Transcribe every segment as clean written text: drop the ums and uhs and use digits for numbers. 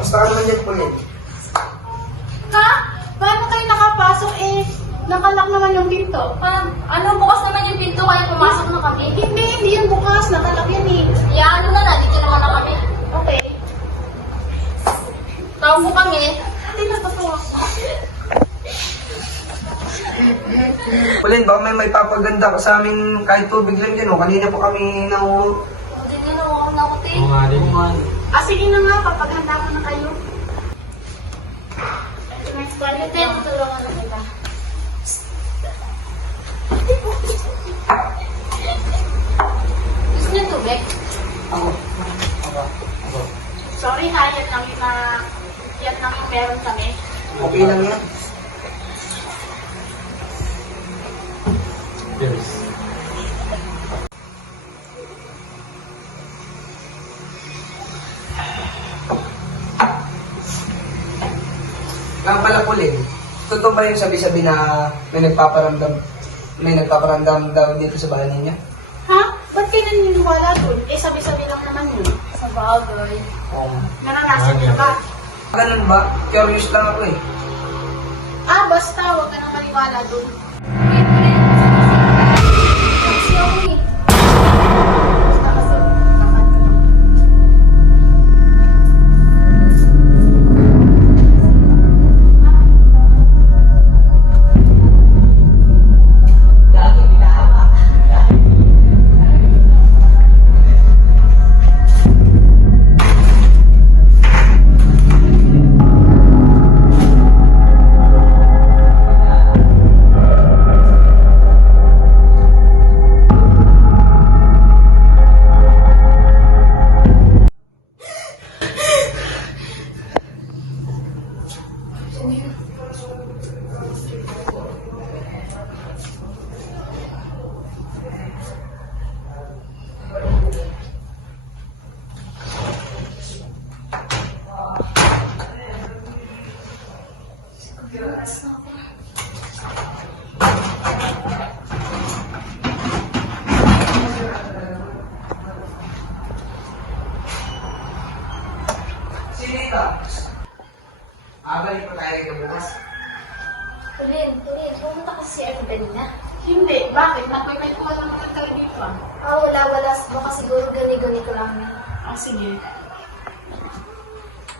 Kamusta ka naman dyan, Pauline? Ha? Paano kayo nakapasok eh? Nakalak naman yung pinto. Ano, bukas naman yung pinto kaya pumasok na kami. Hindi yan bukas. Nakalak yan eh. Ano na, dito naman na kami. Okay. Tawag mo kami. Hindi natatawa ko. Pauline, baka may papaganda ka sa amin kahit tubig lang dyan, o. Kanina po kami Hindi nyo nawakan na ako, te. Oo nga rin man. Sige na nga, papaghanda ko na kayo. Next Te, time. tutulungan na kita. Gusto niyo tubig? Ako. Sorry ha, yan lang yung meron kami. Okay lang yan. Yes. Nga pala, Pauline, totoo ba yung sabi-sabi na may nagpaparamdam daw dito sa bahay niya? Ha? Ba't kayo naniniwala dun? Eh, sabi-sabi lang naman yun. Sa bagay. Oo. Naranasan niyo ba? Ganun ba? Curious lang ako eh. Basta, huwag ka nang maniwala dun. Kasi ako eh. Basta kasi, lakad ka lang. Sinita. Balik pa tayo ka bukas. Tulin, pumunta kasi si Ate kanina. Hindi. Bakit? May kumalang naman kayo dito ah. Wala. Baka siguro gani-gani ko lang. Sige.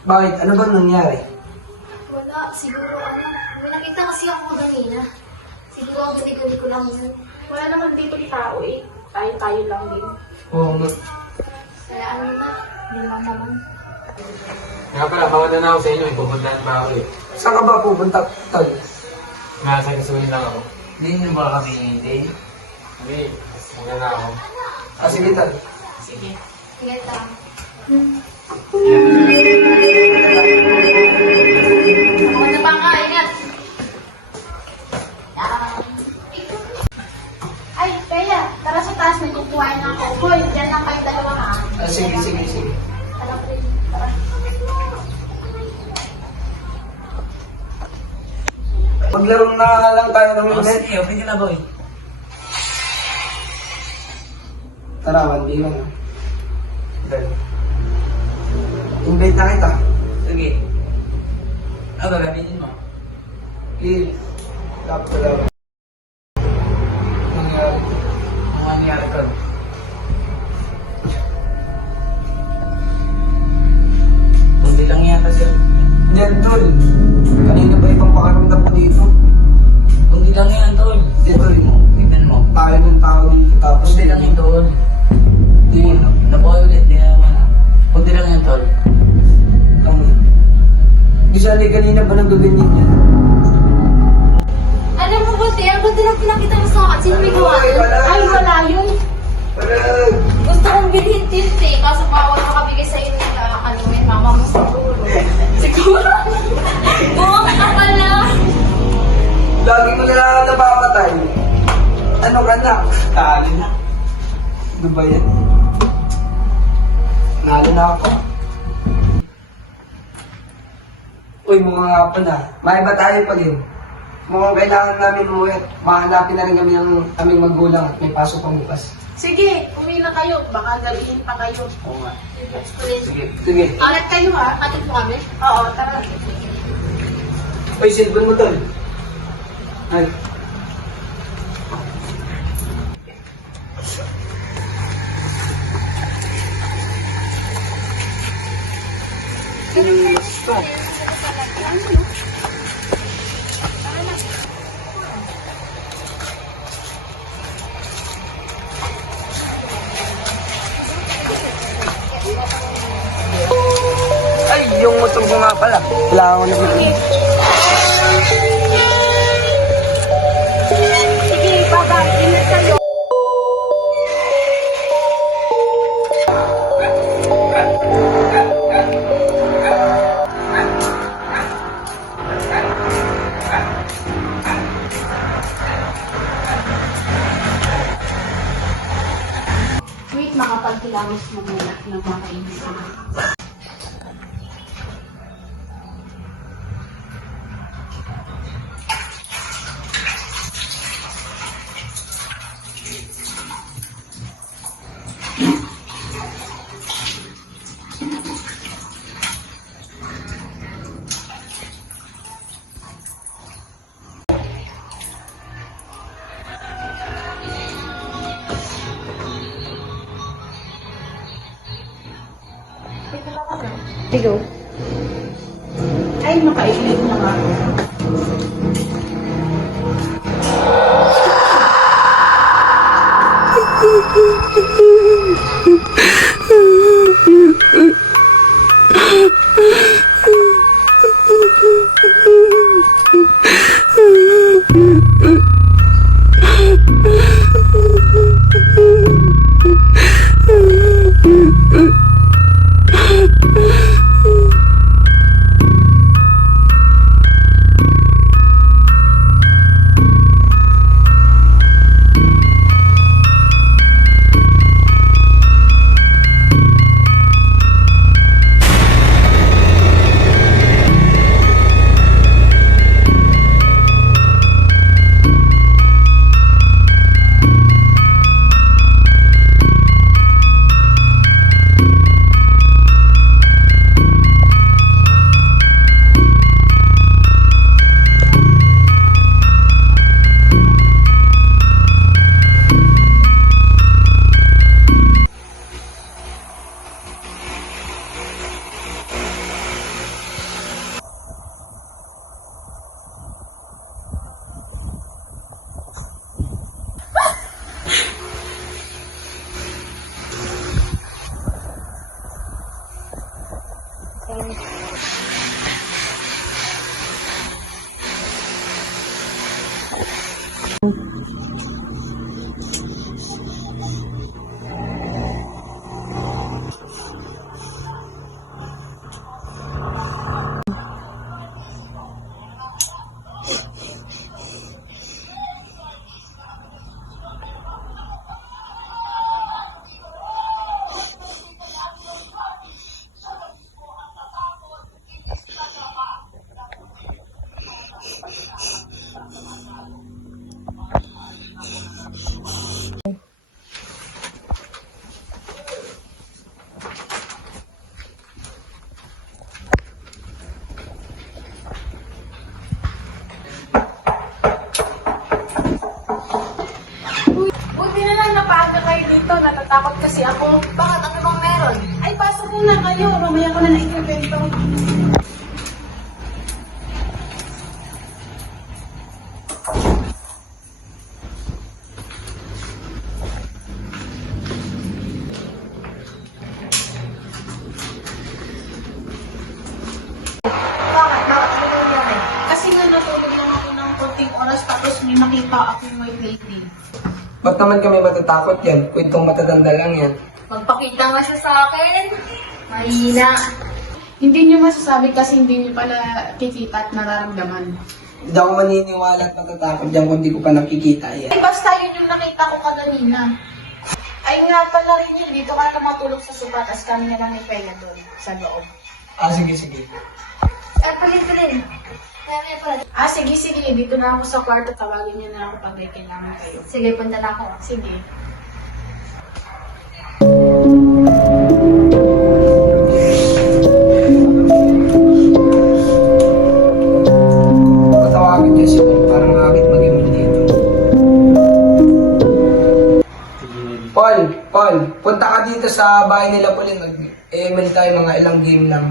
Bakit? Ano ba nangyari? Wala, siguro may nakita kasi ako kanina. Siguro gani-gani ko lang yun. Wala naman dito yung tao eh. Tayo lang din. Oo nga. Kaya hindi lang naman. Nga pala, mawala na ako sa inyo. Ipupuntahan pa ako eh. Saan ka ba pupunta, Tol? Nasa kasuhin lang ako. Hindi nyo ba kami hinihintay? Hindi, mawala na ako. Sige, Tol. Sige. Sige, tama. Ako na ba ka? Ingat! Ay, Kaya, tara sa taas. May kukuhain ng kokoy. Diyan lang kayo dalawa ha. Sige. Tara, please. Tara. Maglarong na lang tayo ng minute. okay ka na boy. Tara, 1v1 ha. Dali. Invite na kita. Sige. Gagamitin mo. Please. Tapos lang. Nangyari. Ang mangyari ka. Kundi lang yata sir. Diyan, Tol. Kanina ba ibang pakaramdam ko dito? Kundi lang yan, tol. Dito rin mo. Tignan mo. Tayo ng tao dito. Tapos Kundi lang yan, tol. Di. Nabuhay ulit. Kaya ano. Kundi lang yan, tol. Di sali kanina ba nang gaganyan yan? Alam mo, buti lang pinakita mo sa akin. Sino may gawa Ay, nun? wala. Ay, wala yun. Parang... Gusto kong bilhin tilt eh. Kaso bawal makabigay sa inyo na mama mo siguro. Siguro? Buwak ka pala. Lagi mo na lang napapatay. Ano ka na? Tali na. Ano ba yan? Nalo na ako. Uy, mga nga pala. May ba tayo pa rin? mukhang kailangan namin umuwi at mahanapin na rin kami ng aming magulang at may pasok pang bukas. Sige, uwi na kayo. Baka gabihin pa kayo. Oo nga. Gusto rin. Sige. Alat kayo ha? Hatid mo kami? Oo, tara. Uy, cellphone mo tol. Ay. Ay, yung motor ko nga pala. Kailangan ko na Sige, bye-bye. Ingat kayo. Wait, makapagkilamos mo muna ng mga kaibigan. Tigo. Ay, makaisip na nga. Buti na lang napaaga kayo dito. Natatakot kasi ako. Bakit? Ano bang meron? Ay, pasok muna kayo. Mamaya ko na naikwento. Bakit? Bakit? Ano nangyari? Kasi nga natulog lang ako ng konting oras tapos may nakita akong white lady. Ba't naman kami matatakot yan? Kwentong matatanda lang yan. Magpakita nga siya sa akin. Mahina. Hindi niyo masasabi kasi hindi niyo pala kikita at nararamdaman. Hindi ako maniniwala at matatakot yan kung di ko pa nakikita yan. Ay, basta yun yung nakita ko kanina. Ay nga pala rin yun. Dito ka na matulog sa sopa tapos kami na lang ni Pena doon sa loob. Ah, sige, sige. Pilin. Kaya may pala. Sige, sige. Dito na ako sa kwarto. Tawagin niyo na ako pag may kailangan kayo. Sige, punta na ako. Sige. Patawagin niyo siya para makakit mag-iwan dito. Paul, punta ka dito sa bahay nila Pauline. Mag-ML tayo mga ilang game lang.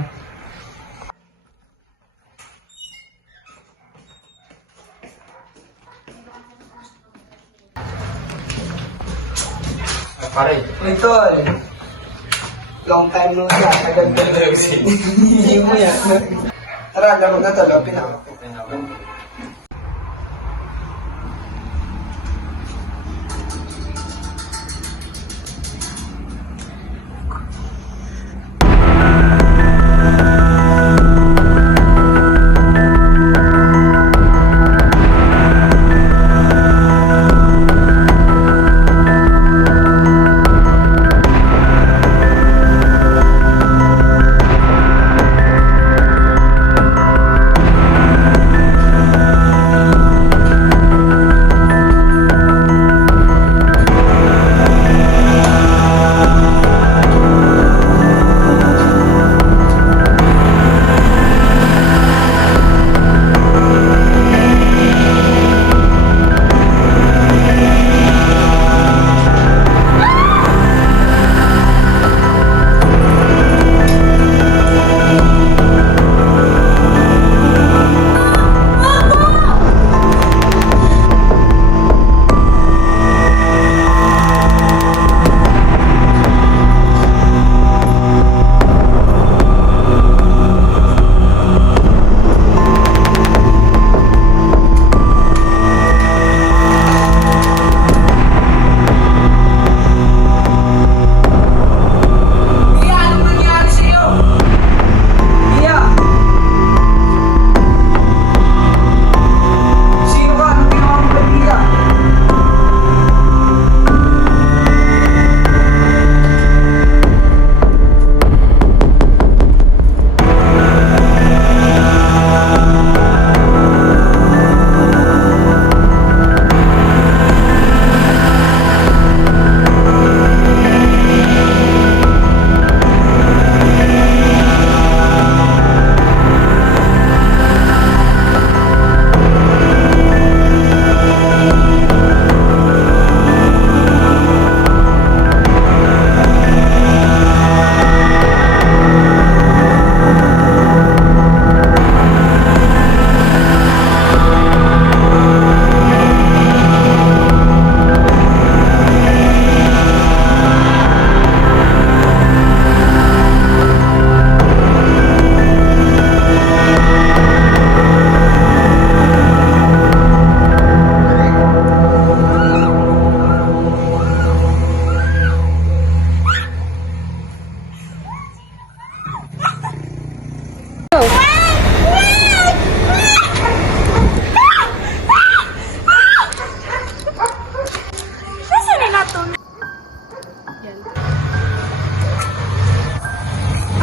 Pare. Uy, Tol. Long time no siya. Agad ka na. Hindi mo yan. Tara, laro na Tol. Open ako.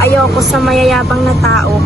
Ayoko sa mayayabang na tao.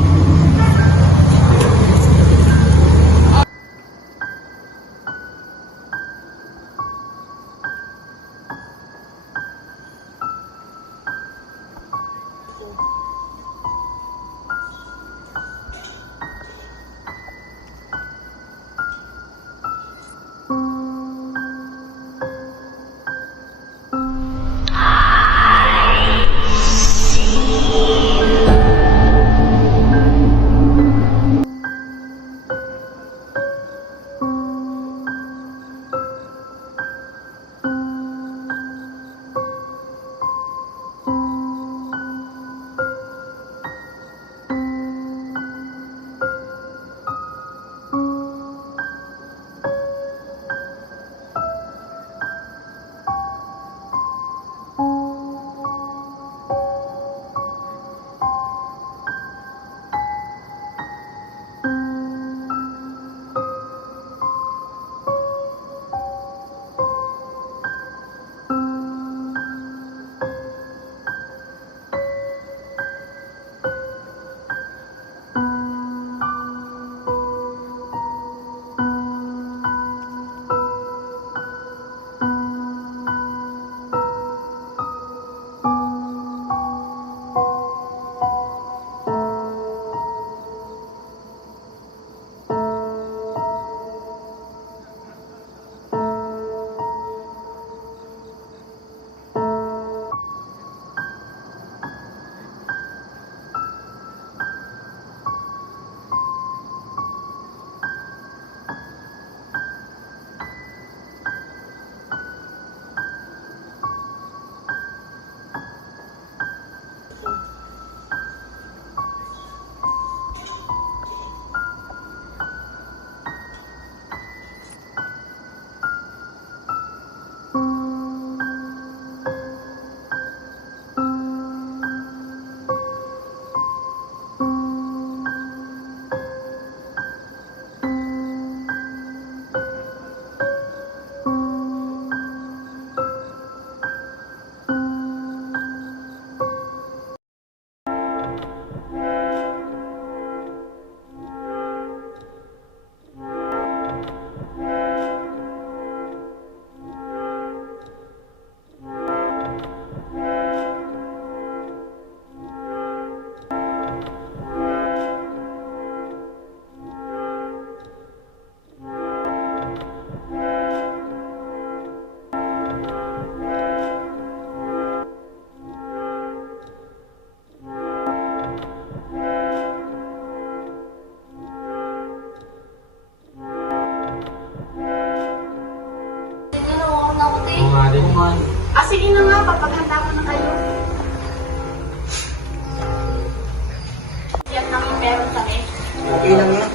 Okay lang yan.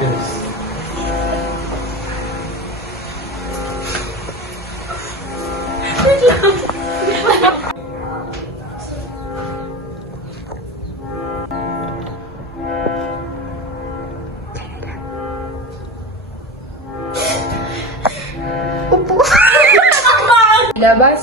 Yes. Labas.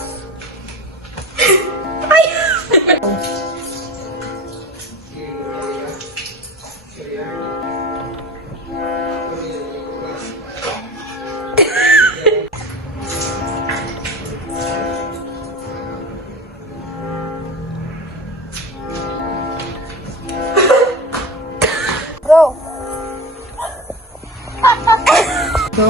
Go. Go.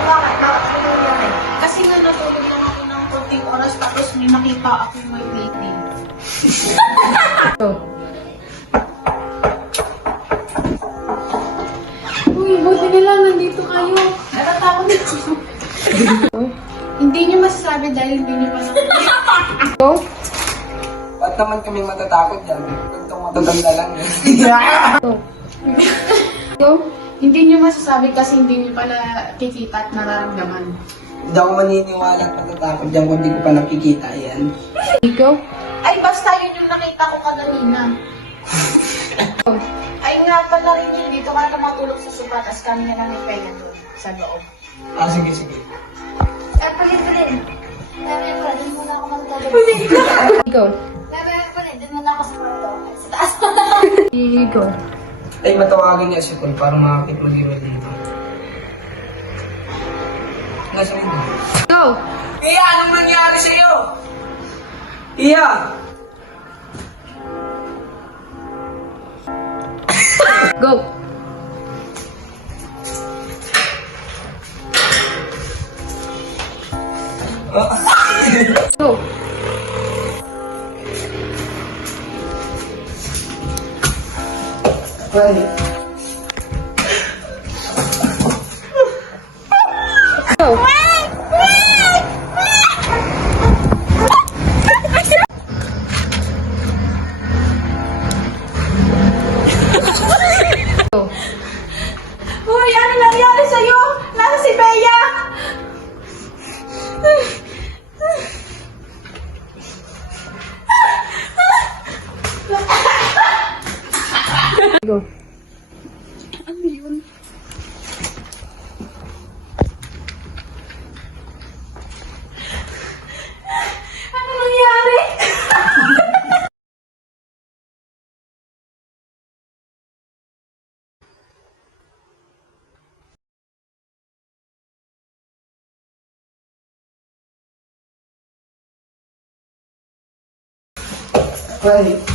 Bakit? Bakit? Ano nangyari? Kasi nga natulog lang ako ng konting oras tapos may nakita ako may waiting. Go. Uy, buti nila nandito kayo. Natatakot ako. Hindi niyo masasabi dahil hindi niyo pa Go. Ba't naman kaming matatakot dyan? Itong matatanda lang yan. Go. Go. Hindi niyo masasabi kasi hindi niyo pala kikita at nararamdaman. Hindi ako maniniwala at matatakot dyan kung hindi ko pa nakikita yan. Go. Ay, basta yun yung nakita ko kanina. Ay nga pala rin yun, dito ka na matulog sa sopa, tapos kami na lang ni Pea doon sa loob. Ah, sige, sige. Eh, palit. Meron pa, din muna ako magdadala. Go. Meron pa rin, din muna ako sa kwarto. Sa taas. Go. Ay, matawagin niya si Paul para makakit mag-iwa dito. Nasa mo? Go. Iya, anong nangyari sa'yo? Iya! Go. Go. Ay, Go. Go. Uy, ano nangyari sa'yo? Nasa si Bea! Go. Ano nangyari? ay.